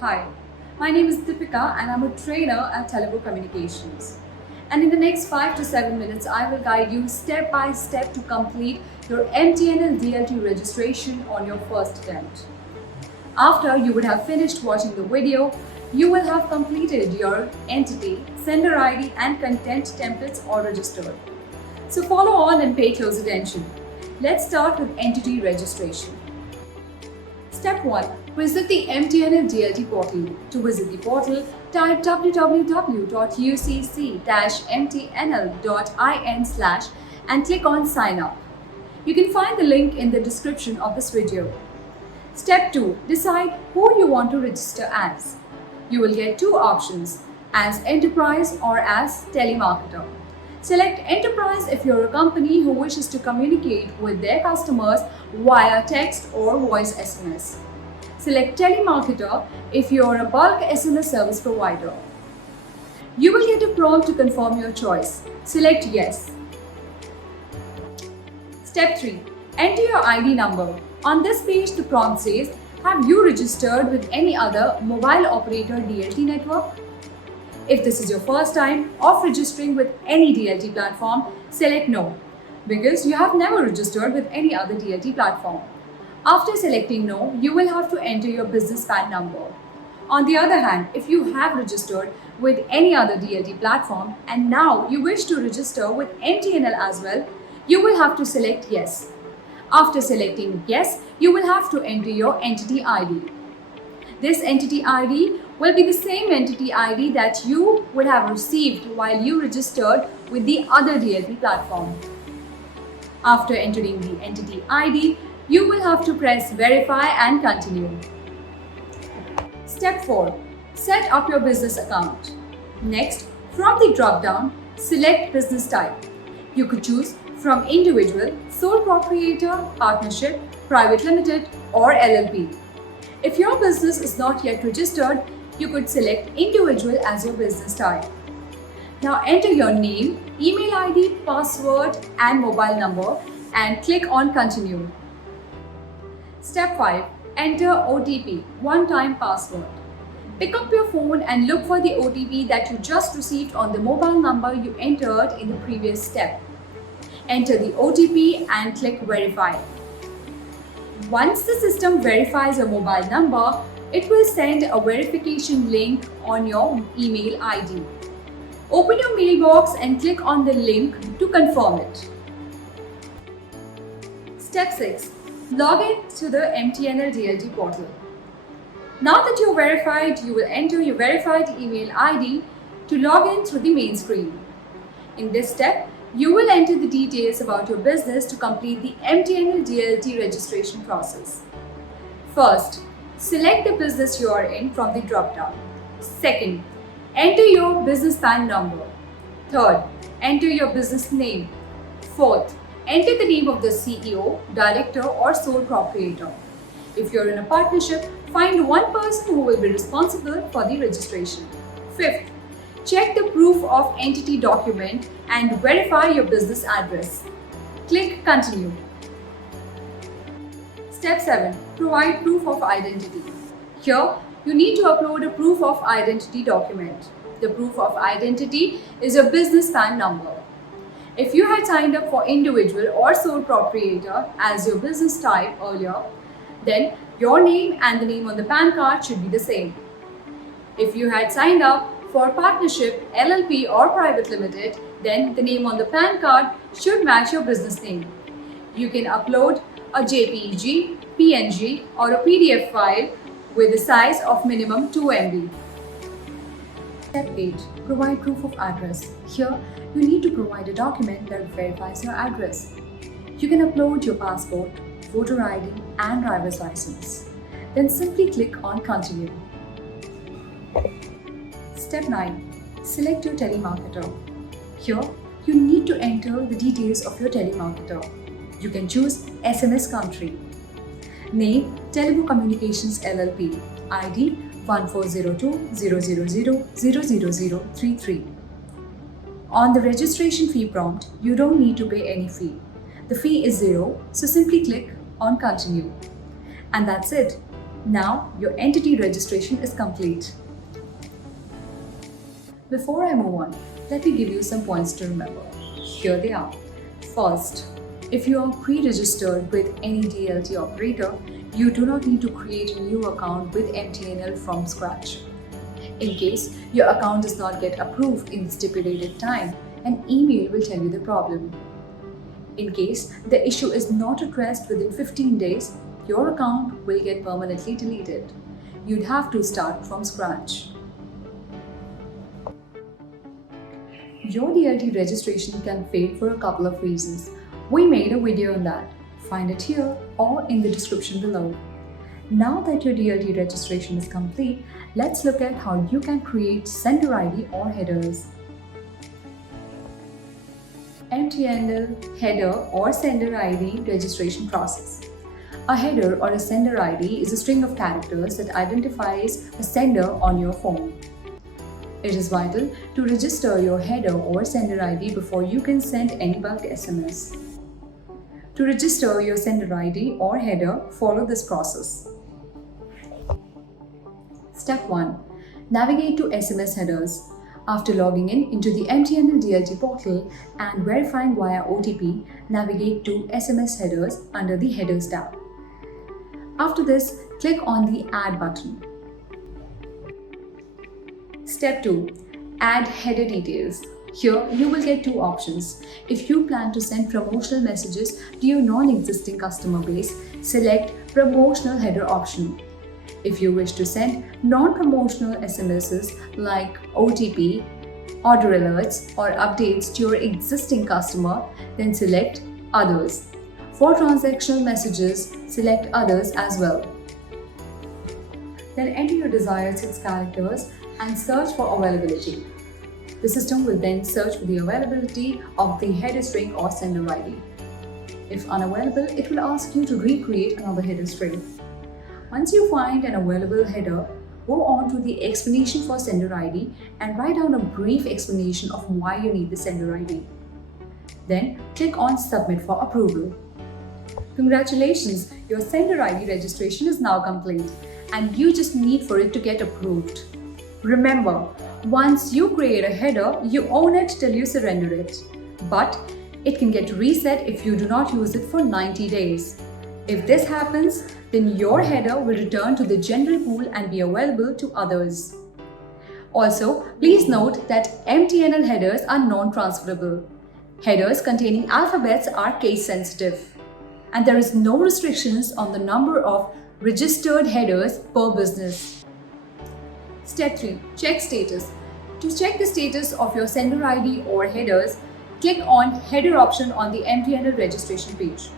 Hi, my name is Deepika and I'm a trainer at Telugu Communications. And in the next 5 to 7 minutes, I will guide you step by step to complete your MTNL DLT registration on your first attempt. After you would have finished watching the video, you will have completed your entity, sender ID and content templates all registered. So follow on and pay close attention. Let's start with entity registration. Step 1. Visit the MTNL DLT portal. To visit the portal, type www.ucc-mtnl.in/ and click on Sign Up. You can find the link in the description of this video. Step 2. Decide who you want to register as. You will get two options, as enterprise or as telemarketer. Select enterprise if you're a company who wishes to communicate with their customers via text or voice SMS. Select telemarketer if you're a bulk SMS service provider. You will get a prompt to confirm your choice. Select yes. Step 3. Enter your ID number. On this page, the prompt says, have you registered with any other mobile operator DLT network? If this is your first time of registering with any DLT platform, select no, because you have never registered with any other DLT platform. After selecting no, you will have to enter your business PAN number. On the other hand, if you have registered with any other DLT platform and now you wish to register with MTNL as well, you will have to select yes. After selecting yes, you will have to enter your entity ID. This entity ID will be the same entity ID that you would have received while you registered with the other DLT platform. After entering the entity ID, you will have to press verify and continue. Step 4. Set up your business account. Next, from the drop-down, select business type. You could choose from individual, sole proprietor, partnership, private limited, or LLP. If your business is not yet registered, you could select individual as your business type. Now enter your name, email ID, password, and mobile number and click on continue. Step 5. Enter OTP, one-time password. Pick up your phone and look for the OTP that you just received on the mobile number you entered in the previous step. Enter the OTP and click verify. Once the system verifies your mobile number, it will send a verification link on your email ID. Open your mailbox and click on the link to confirm it. Step 6. Log in to the MTNL DLT portal. Now that you're verified, you will enter your verified email ID to log in through the main screen. In this step, you will enter the details about your business to complete the MTNL DLT registration process. First, select the business you are in from the drop-down. Second, enter your business PAN number. Third, enter your business name. Fourth, enter the name of the CEO, director or sole proprietor. If you're in a partnership, find one person who will be responsible for the registration. Fifth, check the proof of entity document and verify your business address. Click continue. Step 7. Provide proof of identity. Here, you need to upload a proof of identity document. The proof of identity is your business PAN number. If you had signed up for individual or sole proprietor as your business type earlier, then your name and the name on the PAN card should be the same. If you had signed up for partnership, LLP or private limited, then the name on the PAN card should match your business name. You can upload a JPEG, PNG or a PDF file with a size of minimum 2 MB. Step 8. Provide proof of address. Here, you need to provide a document that verifies your address. You can upload your passport, voter ID and driver's license. Then simply click on continue. Step 9. Select your telemarketer. Here, you need to enter the details of your telemarketer. You can choose SMS country. Name Telugu Communications LLP. ID 140200000033. On the registration fee prompt, you don't need to pay any fee. The fee is 0, so simply click on continue. And that's it. Now your entity registration is complete. Before I move on, let me give you some points to remember. Here they are. First, if you are pre-registered with any DLT operator, you do not need to create a new account with MTNL from scratch. In case your account does not get approved in the stipulated time, an email will tell you the problem. In case the issue is not addressed within 15 days, your account will get permanently deleted. You'd have to start from scratch. Your DLT registration can fail for a couple of reasons. We made a video on that. Find it here or in the description below. Now that your DLT registration is complete, let's look at how you can create sender ID or headers. MTNL header or sender ID registration process. A header or a sender ID is a string of characters that identifies a sender on your phone. It is vital to register your header or sender ID before you can send any bulk SMS. To register your sender ID or header, follow this process. Step 1. Navigate to SMS headers. After logging in into the MTNL DLT portal and verifying via OTP, navigate to SMS headers under the Headers tab. After this, click on the Add button. Step 2. Add header details. Here, you will get two options. If you plan to send promotional messages to your non-existing customer base, select Promotional Header option. If you wish to send non-promotional SMSs like OTP, order alerts, or updates to your existing customer, then select Others. For transactional messages, select Others as well. Then enter your desired 6 characters and search for availability. The system will then search for the availability of the header string or sender ID. If unavailable, it will ask you to recreate another header string. Once you find an available header, go on to the explanation for sender ID and write down a brief explanation of why you need the sender ID. Then click on Submit for approval. Congratulations, your sender ID registration is now complete and you just need for it to get approved. Remember, once you create a header, you own it till you surrender it. But it can get reset if you do not use it for 90 days. If this happens, then your header will return to the general pool and be available to others. Also, please note that MTNL headers are non-transferable. Headers containing alphabets are case sensitive. And there is no restrictions on the number of registered headers per business. Step 3. Check status. To check the status of your sender ID or headers, click on Header option on the MTNL registration page.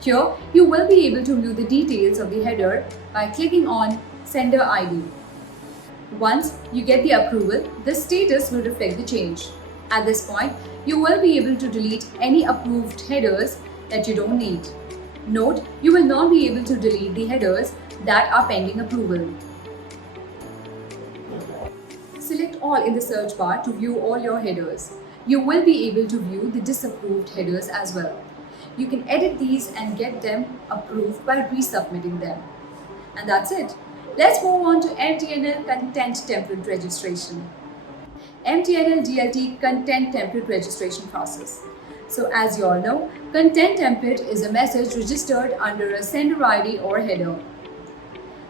Here, you will be able to view the details of the header by clicking on Sender ID. Once you get the approval, the status will reflect the change. At this point, you will be able to delete any approved headers that you don't need. Note, you will not be able to delete the headers that are pending approval. Select All in the search bar to view all your headers. You will be able to view the disapproved headers as well. You can edit these and get them approved by resubmitting them. And that's it. Let's move on to MTNL Content Template Registration. MTNL DLT Content Template Registration process. So as you all know, Content Template is a message registered under a sender ID or header.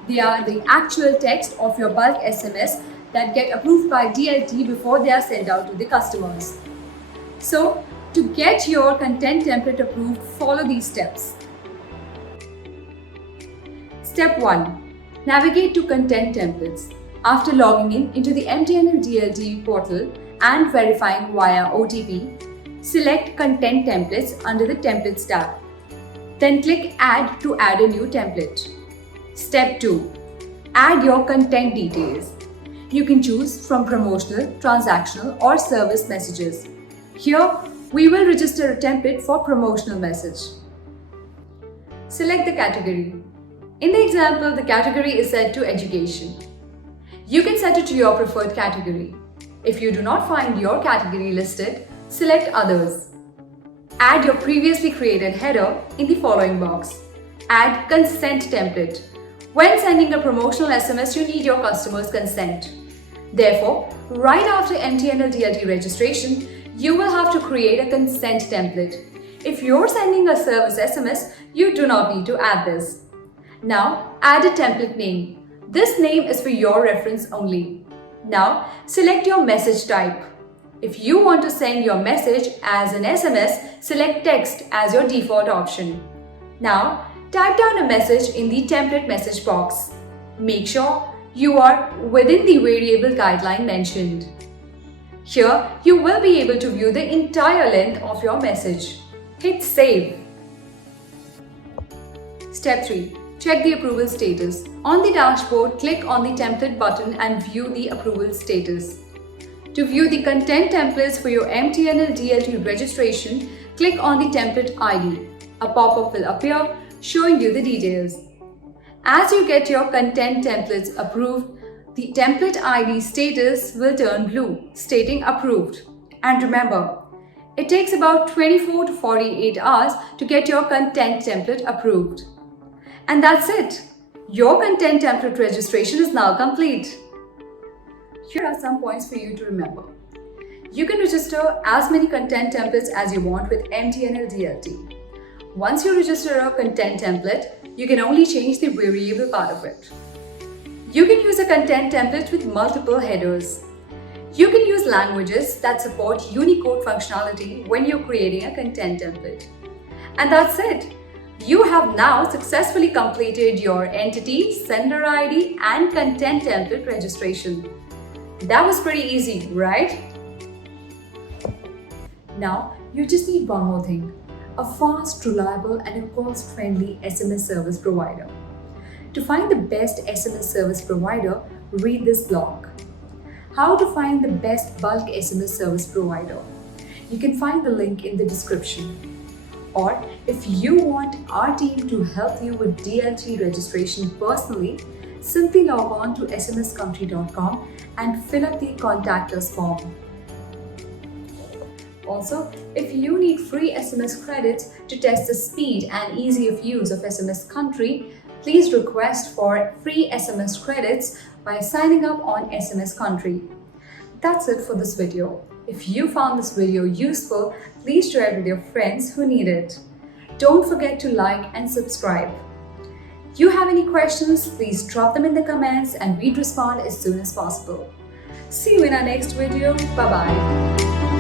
They are the actual text of your bulk SMS that get approved by DLT before they are sent out to the customers. So, to get your content template approved, follow these steps. Step 1. Navigate to Content Templates. After logging in into the MTNL DLT portal and verifying via OTP, select Content Templates under the Templates tab. Then click Add to add a new template. Step 2. Add your content details. You can choose from promotional, transactional, or service messages. Here, we will register a template for promotional message. Select the category. In the example, the category is set to education. You can set it to your preferred category. If you do not find your category listed, select Others. Add your previously created header in the following box. Add consent template. When sending a promotional SMS, you need your customer's consent. Therefore, right after MTNL DLT registration, you will have to create a consent template. If you're sending a service SMS, you do not need to add this. Now, add a template name. This name is for your reference only. Now, select your message type. If you want to send your message as an SMS, select text as your default option. Now, type down a message in the template message box. Make sure you are within the variable guideline mentioned. Here, you will be able to view the entire length of your message. Hit Save. Step 3. Check the approval status. On the dashboard, click on the template button and view the approval status. To view the content templates for your MTNL DLT registration, click on the template ID. A pop-up will appear showing you the details. As you get your content templates approved, the template ID status will turn blue, stating approved. And remember, it takes about 24 to 48 hours to get your content template approved. And that's it. Your content template registration is now complete. Here are some points for you to remember. You can register as many content templates as you want with MTNL DLT. Once you register a content template, you can only change the variable part of it. You can use a content template with multiple headers. You can use languages that support Unicode functionality when you're creating a content template. And that's it. You have now successfully completed your entity, sender ID, and content template registration. That was pretty easy, right? Now, you just need one more thing. A fast, reliable, and a cost-friendly SMS service provider. To find the best SMS service provider, read this blog. How to find the best bulk SMS service provider. You can find the link in the description. Or if you want our team to help you with DLT registration personally, simply log on to smscountry.com and fill up the Contact Us form. Also, if you need free SMS credits to test the speed and ease of use of SMS Country, please request for free SMS credits by signing up on SMS Country. That's it for this video. If you found this video useful, please share it with your friends who need it. Don't forget to like and subscribe. You have any questions, please drop them in the comments and we'd respond as soon as possible. See you in our next video. Bye-bye.